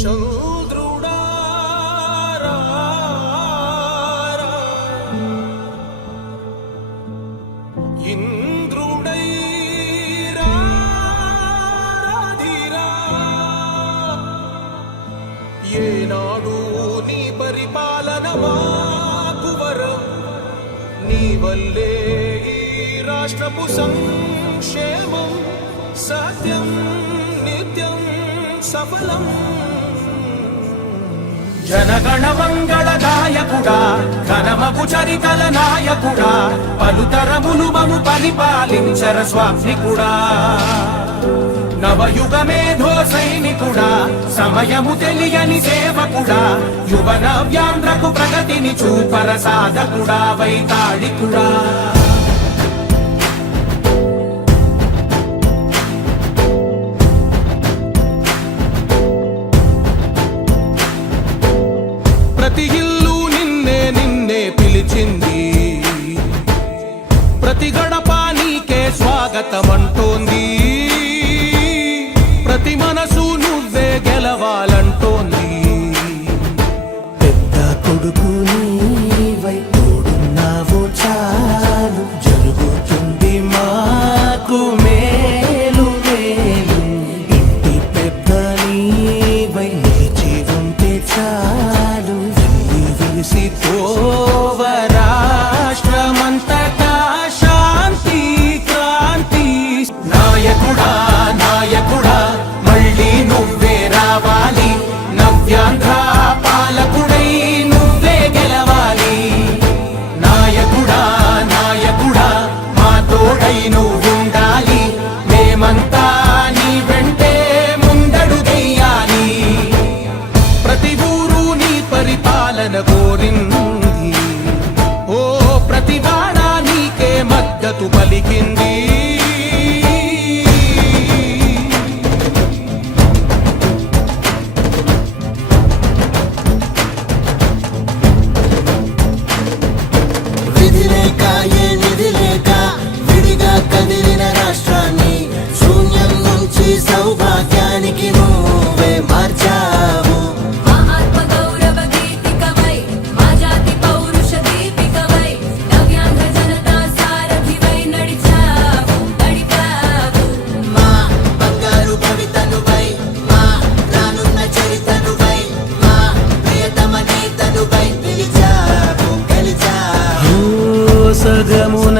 చంద్రుడా ఇంద్రుడై రాధిరా ఏనాడు నీ పరిపాలన మాకు వరం నీ వల్లే ఈ రాష్ట్రపు సంక్షేమం సత్యం నిత్యం సఫలం జనగణ మంగళ నాయకుడా ఘనమగు చరితల నాయకుడా పలుతరములు మము పరిపాలించర స్వామికుడా నవయుగ మేధో సైనికుడా సమయము తెలియని సేవకుడా యువన వ్యాంధ్రకు ప్రగతిని చూపర సాధకుడా వైతాళికుడా ప్రతి ఇల్లు నిన్నే నిన్నే పిలిచింది ప్రతి గడప నీకే స్వాగతమంటోంది ప్రతి మనసు నువ్వే గెలవాలంటోంది పెద్ద కొడుకు నీవై తోడున్నావు చాలు జరుగుతుంది మాకు మేలు మేలు ఇంటి పెద్ద నీవై నిలిచి ఉంటే చాలు విలిసి పోవ రాష్ట్రమంతటా శాంతి క్రాంతి నాయకుడా నాయకుడా మళ్ళీ నువ్వే రావాలి నవ్యాంధ్ర పాలకుడై నువ్వే గెలవాలి నాయకుడా నాయకుడా మా తోడై నువ్వుండాలి మేమంతా నీ వెంటే ముందడుగెయ్యాలి ప్రతి ఊరు నీ పరిపాలన కోరింది ఓ ప్రతివాడ నీకే మద్దతు పలికింది విధి లేక ఏ నిధి లేక విడిగా కదిలిన రాష్ట్రాన్ని శూన్యం నుంచి సౌభాగ్యానికి నువ్వే మార్చావు మా బంగారు భవితనువై మా రానున్న చరితనువై మా ప్రియతమ నేతనువై పిలిచావు గెలిచావు సగమున